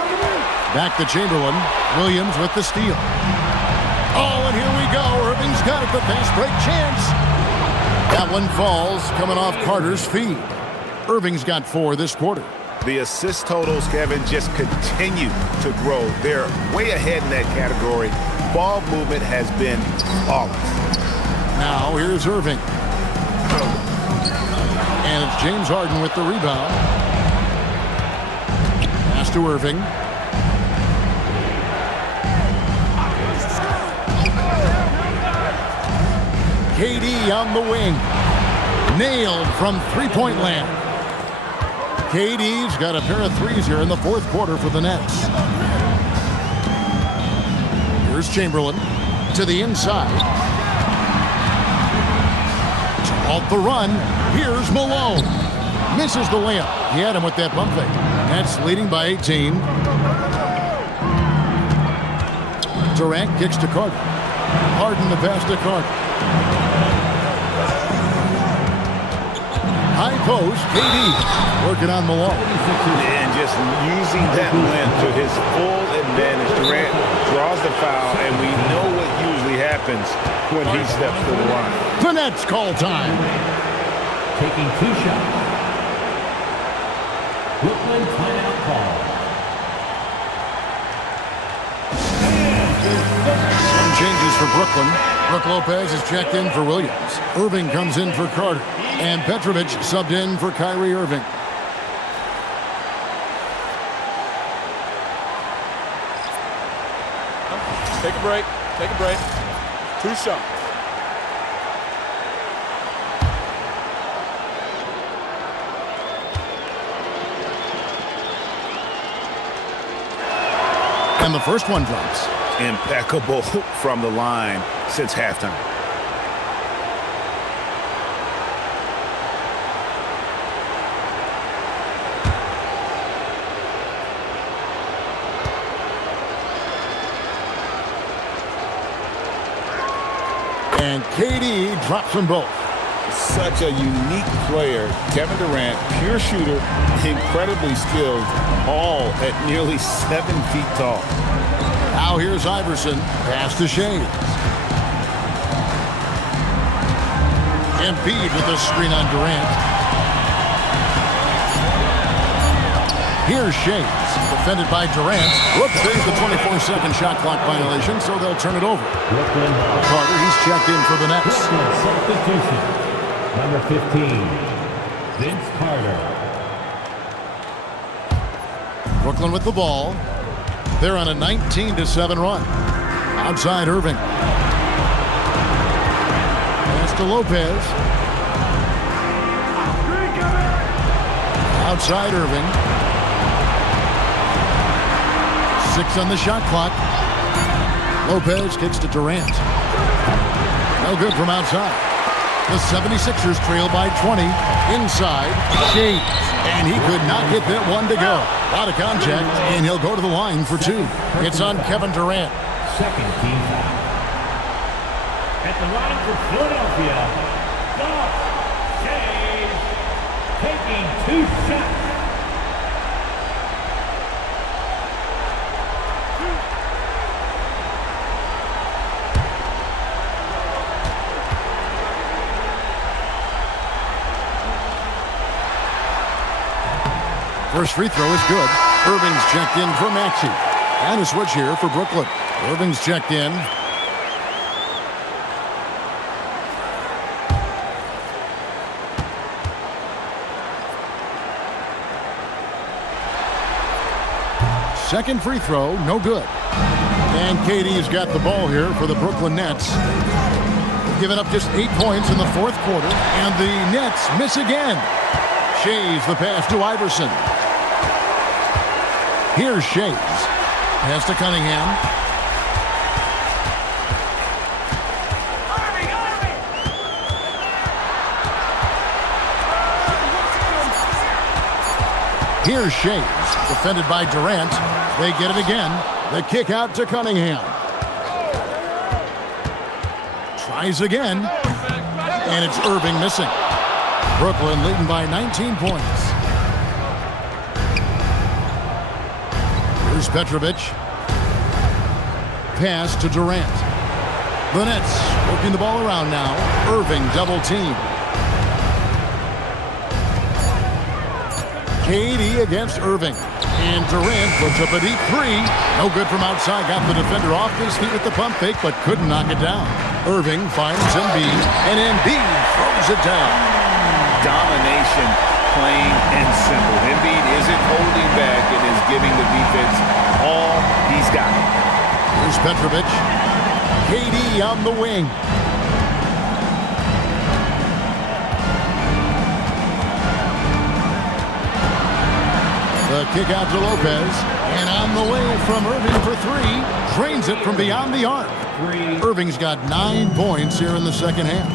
Back to Chamberlain. Williams with the steal. Oh, and here we go. Irving's got it. The fast break chance. That one falls, coming off Carter's feed. Irving's got 4 this quarter. The assist totals, Kevin, just continue to grow. They're way ahead in that category. Ball movement has been flawless. Now here's Irving. And it's James Harden with the rebound. Pass to Irving. KD on the wing. Nailed from three-point land. KD's got a pair of threes here in the fourth quarter for the Nets. Here's Chamberlain to the inside. To halt the run, here's Malone. Misses the layup. He had him with that pump fake. Nets leading by 18. Durant kicks to Carter. Harden the pass to Carter. High post, KD working on Malone. And just using that length to his full advantage. Durant draws the foul, and we know what usually happens when he steps to the line. The Nets call time. Taking 2 shots. Brooklyn timeout call. Some changes for Brooklyn. Brook Lopez is checked in for Williams. Irving comes in for Carter. And Petrovic subbed in for Kyrie Irving. Take a break. Take a break. 2 shots. And the first one drops. Impeccable from the line since halftime. And KD drops them both. Such a unique player. Kevin Durant, pure shooter, incredibly skilled, all at nearly 7 feet tall. Now here's Iverson. Pass to Shades. Embiid with the screen on Durant. Here's Shades. Defended by Durant. Whoops, there's the 24-second shot clock violation, so they'll turn it over. Carter, he's checked in for the Nets. Substitution. Number 15, Vince Carter. Brooklyn with the ball. They're on a 19-7 run. Outside Irving. Pass to Lopez. Outside Irving. 6 on the shot clock. Lopez kicks to Durant. No good from outside. The 76ers trail by 20. Inside, Shades. And he could not get that one to go. Out of contact, and he'll go to the line for 2. It's on Kevin Durant. Second team foul. At the line for Philadelphia, Shades taking 2 shots. First free throw is good. Irving's checked in for Maxey. And a switch here for Brooklyn. Irving's checked in. Second free throw, no good. And KD's got the ball here for the Brooklyn Nets. Giving up just 8 points in the 4th quarter. And the Nets miss again. Shades the pass to Iverson. Here's Shades. Pass to Cunningham. Here's Shades. Defended by Durant. They get it again. The kick out to Cunningham. Tries again. And it's Irving missing. Brooklyn leading by 19 points. Here's Petrovic. Pass to Durant. The Nets working the ball around now. Irving double team. KD against Irving. And Durant puts up a deep 3. No good from outside. Got the defender off his feet with the pump fake, but couldn't knock it down. Irving finds Embiid, and Embiid throws it down. Domination, plain and simple. Embiid isn't holding back and is giving the defense all he's got. Here's Petrovic. KD on the wing. The kick out to Lopez. And on the way from Irving for three. Drains it from beyond the arc. Irving's got 9 points here in the second half.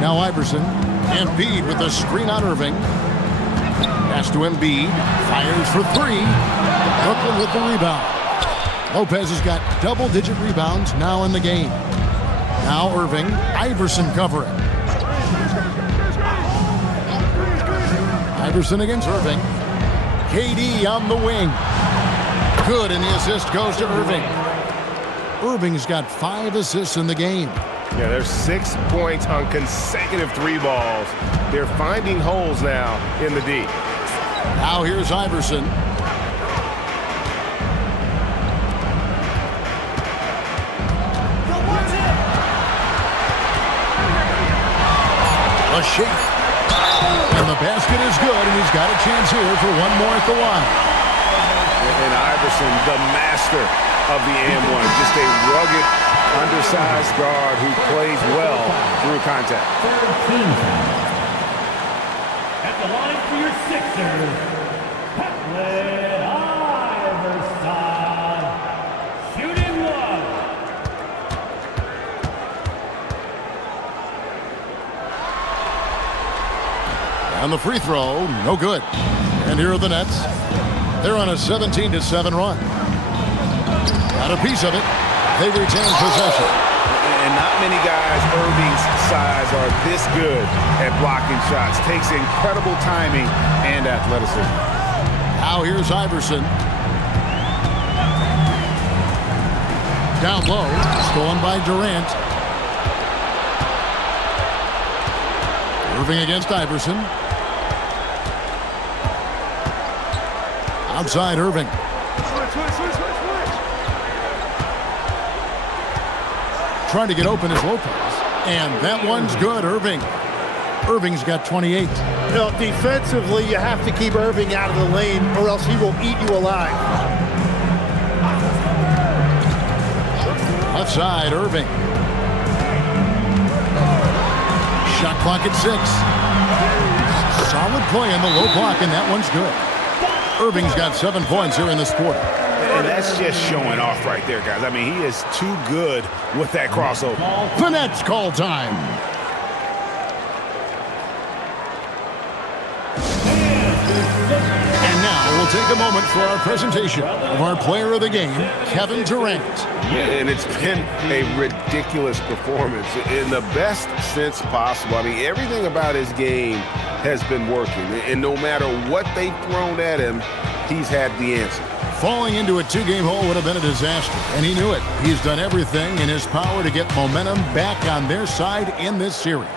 Now Iverson. Embiid with the screen on Irving. Pass to Embiid. Fires for three. Brooklyn with the rebound. Lopez has got double-digit rebounds now in the game. Now Irving. Iverson covering. Iverson against Irving. KD on the wing. Good, and the assist goes to Irving. Irving's got 5 assists in the game. Yeah, there's 6 points on consecutive 3 balls. They're finding holes now in the D. Now here's Iverson. A shake. And the basket is good, and he's got a chance here for one more at the line. And Iverson, the master of the and-one. Just a rugged, undersized guard who plays well through contact. 13 at the line for your Sixers, Allen Iverson. Shooting one. And the free throw, no good. And here are the Nets. They're on a 17-7 run. Got a piece of it. They retain possession. And not many guys Irving's size are this good at blocking shots. Takes incredible timing and athleticism. Now here's Iverson. Down low, stolen by Durant. Irving against Iverson. Outside Irving. Trying to get open is Lopez. And that one's good, Irving. Irving's got 28. No, defensively, you have to keep Irving out of the lane or else he will eat you alive. Left side, Irving. Shot clock at 6. Solid play in the low block, and that one's good. Irving's got 7 points here in this quarter. And that's just showing off right there, guys. I mean, he is too good with that crossover. The Nets call time. And now we'll take a moment for our presentation of our player of the game, Kevin Durant. Yeah, and it's been a ridiculous performance in the best sense possible. I mean, everything about his game has been working. And no matter what they've thrown at him, he's had the answer. Falling into a 2-game hole would have been a disaster, and he knew it. He's done everything in his power to get momentum back on their side in this series.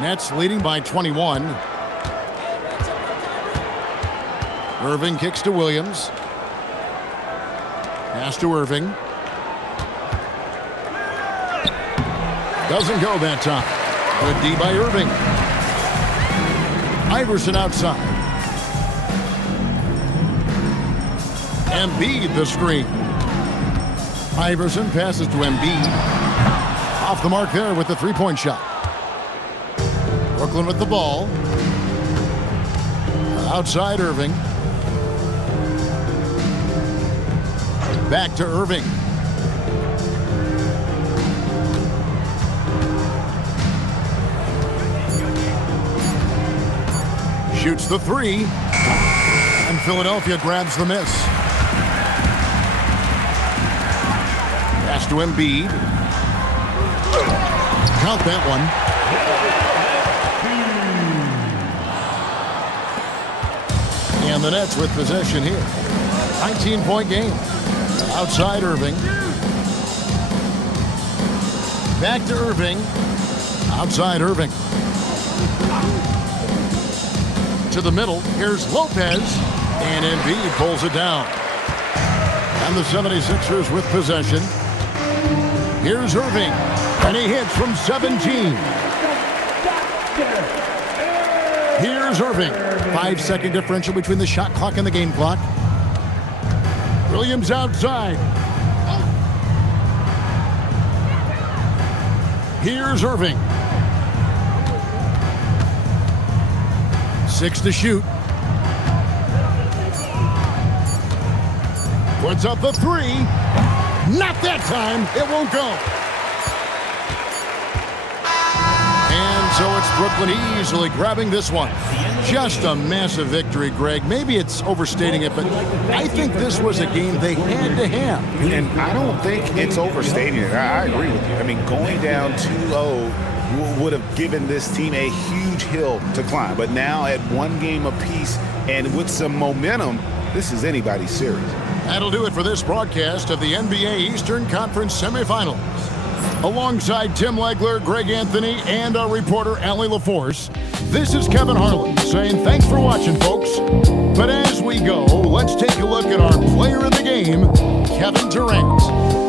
Nets leading by 21. Irving kicks to Williams. Pass to Irving. Doesn't go that time. Good D by Irving. Iverson outside. Embiid the screen. Iverson passes to Embiid. Off the mark there with the three-point shot. Brooklyn with the ball. Outside Irving. Back to Irving. Shoots the three. And Philadelphia grabs the miss. Pass to Embiid. Count that one. And the Nets with possession here. 19-point game. Outside Irving. Back to Irving. Outside Irving. To the middle. Here's Lopez. And Embiid pulls it down. And the 76ers with possession. Here's Irving. And he hits from 17. Here's Irving. 5-second differential between the shot clock and the game clock. Williams outside. Here's Irving. 6 to shoot. Puts up the 3. Not that time. It won't go. And so it's Brooklyn easily grabbing this one. Just a massive victory, Greg. Maybe it's overstating it, but I think this was a game they had to have. And I don't think it's overstating it. I agree with you. I mean, going down 2-0 would have given this team a huge hill to climb. But now at 1 game apiece and with some momentum, this is anybody's series. That'll do it for this broadcast of the NBA Eastern Conference semifinals. Alongside Tim Legler, Greg Anthony, and our reporter, Allie LaForce, this is Kevin Harlan saying thanks for watching, folks. But as we go, let's take a look at our player of the game, Kevin Durant.